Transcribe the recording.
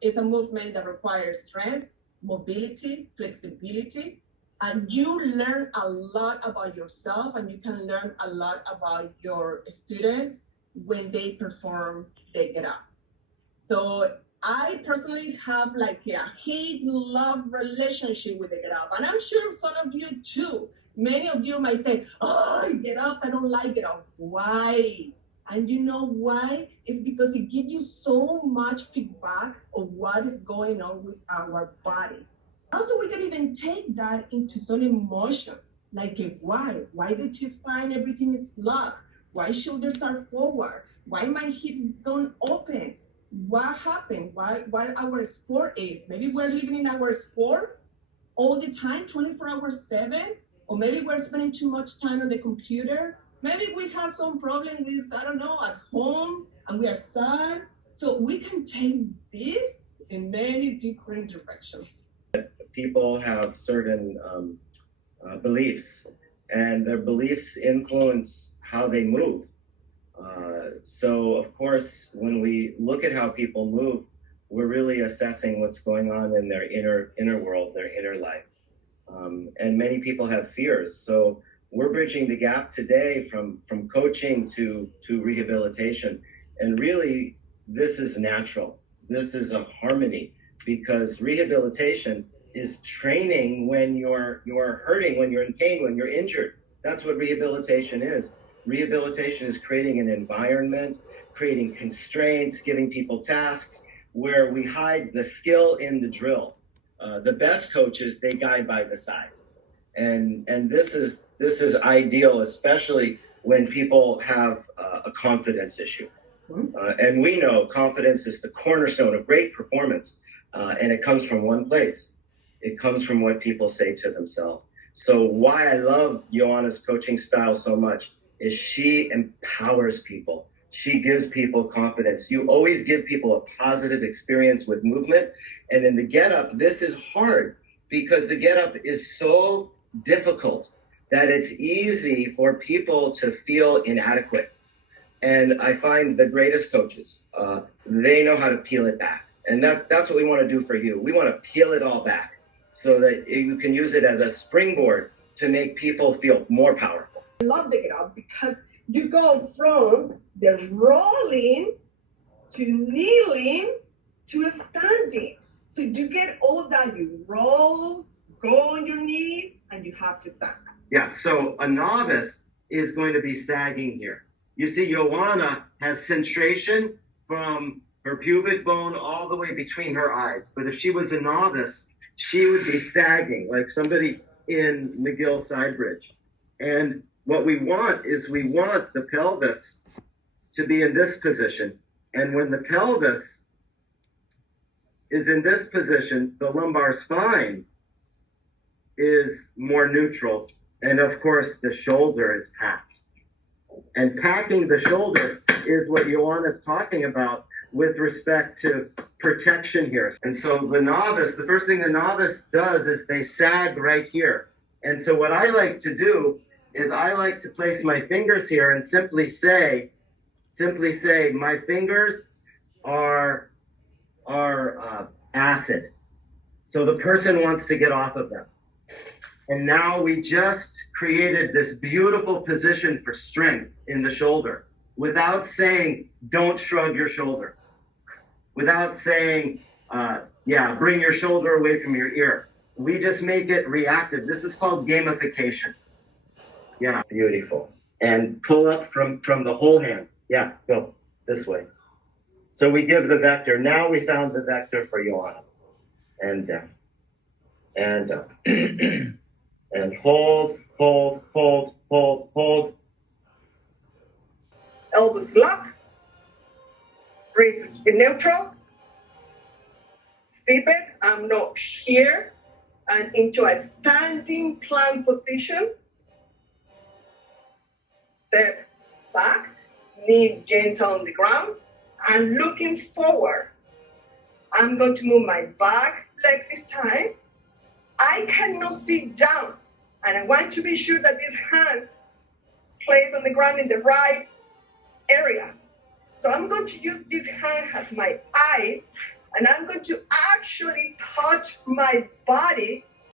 It's a movement that requires strength, mobility, flexibility, and you learn a lot about yourself, and you can learn a lot about your students when they perform the get up. So I personally have like a hate-love relationship with the get up, and I'm sure some of you too. Many of you might say, "Oh, get ups, I don't like it." Why? And you know why? It's because it gives you so much feedback of what is going on with our body. Also, we can even take that into some emotions, like why? Why the T-spine, everything is locked? Why shoulders are forward? Why my hips don't open? What happened? Why our sport is? Maybe we're living in our sport all the time, 24 hours 7, or maybe we're spending too much time on the computer. Maybe we have some problem with, I don't know, at home, and we are sad. So we can take this in many different directions. People have certain beliefs, and their beliefs influence how they move. So, of course, when we look at how people move, we're really assessing what's going on in their inner world, their inner life. And many people have fears. So we're bridging the gap today from coaching to rehabilitation. And really, this is natural. This is a harmony, because rehabilitation is training when you're hurting, when you're in pain, when you're injured. That's what rehabilitation is. Rehabilitation is creating an environment, creating constraints, giving people tasks where we hide the skill in the drill. The best coaches, they guide by the side. And this is ideal, especially when people have a confidence issue. And we know confidence is the cornerstone of great performance, and it comes from one place. It comes from what people say to themselves. So why I love Joanna's coaching style so much is she empowers people. She gives people confidence. You always give people a positive experience with movement. And in the get up, this is hard because the get up is so difficult that it's easy for people to feel inadequate. And I find the greatest coaches, they know how to peel it back. And that's what we want to do for you. We want to peel it all back so that you can use it as a springboard to make people feel more powerful. I love the get up because you go from the rolling to kneeling to standing. So you get all that. You roll, go on your knees, and you have to stand. Yeah, so a novice is going to be sagging here. You see, Joanna has centration from her pubic bone all the way between her eyes. But if she was a novice, she would be sagging like somebody in McGill side bridge. And what we want is we want the pelvis to be in this position. And when the pelvis is in this position, the lumbar spine is more neutral. And of course, the shoulder is packed. And packing the shoulder is what Joanna's talking about with respect to protection here. And so the novice, the first thing the novice does is they sag right here. And so what I like to do is I like to place my fingers here and simply say, my fingers are acid. So the person wants to get off of them. And now we just created this beautiful position for strength in the shoulder without saying, don't shrug your shoulder. Without saying, bring your shoulder away from your ear. We just make it reactive. This is called gamification. Yeah, beautiful. And pull up from the whole hand. Yeah, go this way. So we give the vector. Now we found the vector for Joanna. And down. And down. And hold. Elbows lock. Braces in neutral. Zip it. I'm not here. And into a standing plank position. Step back. Knee gentle on the ground. And looking forward. I'm going to move my back leg this time. I cannot sit down. And I want to be sure that this hand plays on the ground in the right area. So I'm going to use this hand as my eyes, and I'm going to actually touch my body